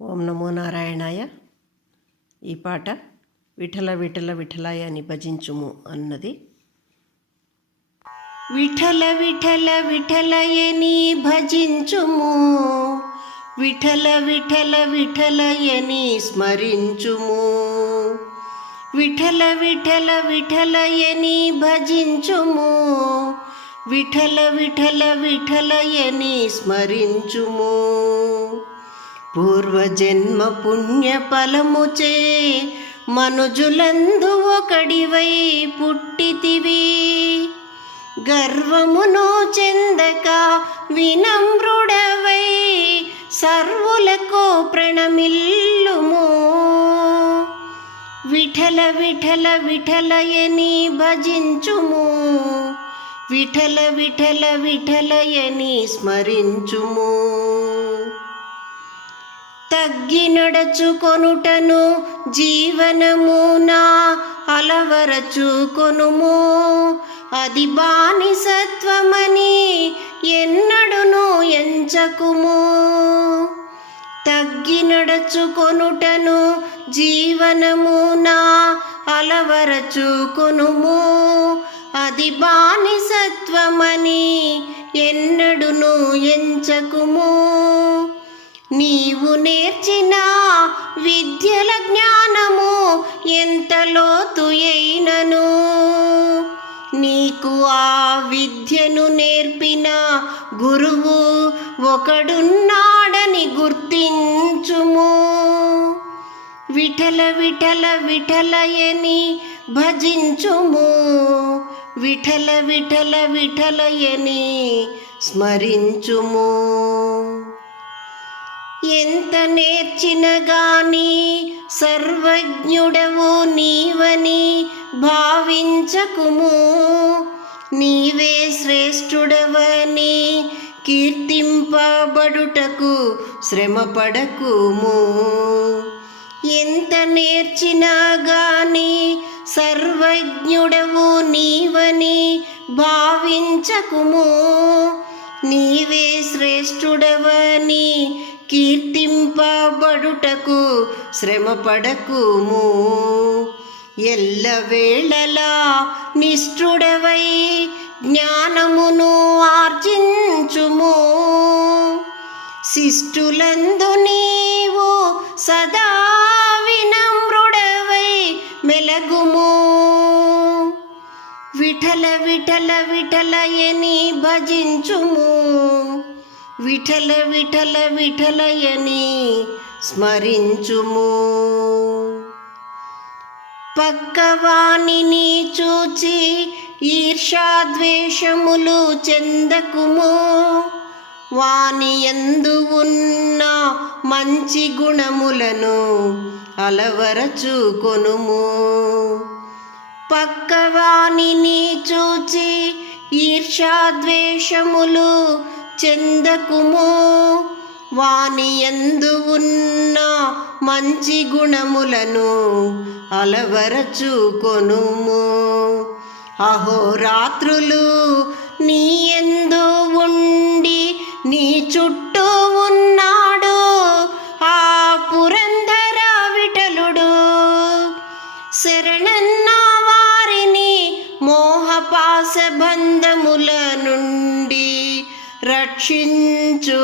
ఓం నమో నారాయణాయ. ఈ పాట విఠల విఠల విఠలాయ అని భజించుము అన్నది. విఠల విఠల విఠలయని భజించుము, విఠల విఠల విఠలయని స్మరించుము, విఠల విఠల విఠలయని భజించుము, విఠల విఠల విఠలయని స్మరించుము. పూర్వజన్మ పుణ్య ఫలముచే మనుజులందు ఒకడివై పుట్టితివి. గర్వమును చెందక వినమ్రుడవై సర్వులకు ప్రణమిల్లుము. విఠల విఠల విఠలయని భజించుము, విఠల విఠల విఠలయని స్మరించుము. తగ్గి నడచుకొనుటను జీవనమునా అలవరచుకొనుము, అది బానిసత్వమని ఎన్నడును ఎంచకుము. తగ్గి నడచుకొనుటను జీవనమునా అలవరచుకొనుము, అది బానిసత్వమని ఎన్నడును ఎంచకుము. నీవు నేర్చిన విద్యల జ్ఞానము ఎంత లోతుయైనను, నీకు ఆ విద్యను నేర్పిన గురువు ఒకడున్నాడని గుర్తించుము. విఠల విఠల విఠలయని భజించుము, విఠల విఠల విఠలయని స్మరించుము. ఎంత నేర్చిన గాని సర్వజ్ఞుడవు నీవని భావించకుము, నీవే శ్రేష్ఠుడవని కీర్తింపబడుటకు శ్రమపడకుము. ఎంత నేర్చినా గాని సర్వజ్ఞుడవు నీవని భావించకుము, నీవే శ్రేష్ఠుడవని కీర్తింపబడుటకు శ్రమపడకుము. ఎల్లవేళలా నిష్ఠుడవై జ్ఞానమును ఆర్జించుము. శిష్టులందు నీవు సదా వినమ్రుడవై మెలగుము. విఠల విఠల విఠలయని భజించుము, విఠల విఠల విఠలయని స్మరించుము. పక్కవానిని చూచి ఈర్ష్యాద్వేషములు చెందకుము, వాని యందు ఉన్న మంచి గుణములను అలవరచుకొనుము. పక్కవానిని చూచి ఈర్ష్యాద్వేషములు చెందకుము, వాని యందు ఉన్న మంచి గుణములను అలవరచుకొనుము. అహోరాత్రులు నీ యందు ఉండి నీ చుట్టూ ఉన్నాడు ఆ పురంధర విఠలుడు. శరణన్న వారిని మోహపాస బంధముల నుండి రక్షించు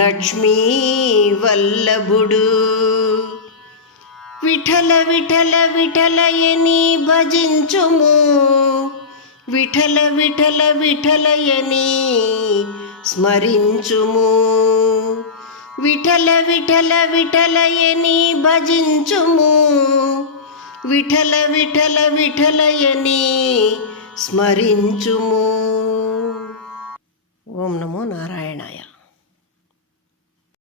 లక్ష్మీ వల్లభుడు. విఠల విఠల విఠలయని భజించుము, విఠల విఠల విఠలయని స్మరించుము. విఠల విఠల విఠలయని భజించుము, విఠల విఠల విఠలయని స్మరించుము. ఓం నమో నారాయణాయ.